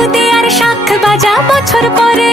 হলুদে আর শাখ বাজা বছর পরে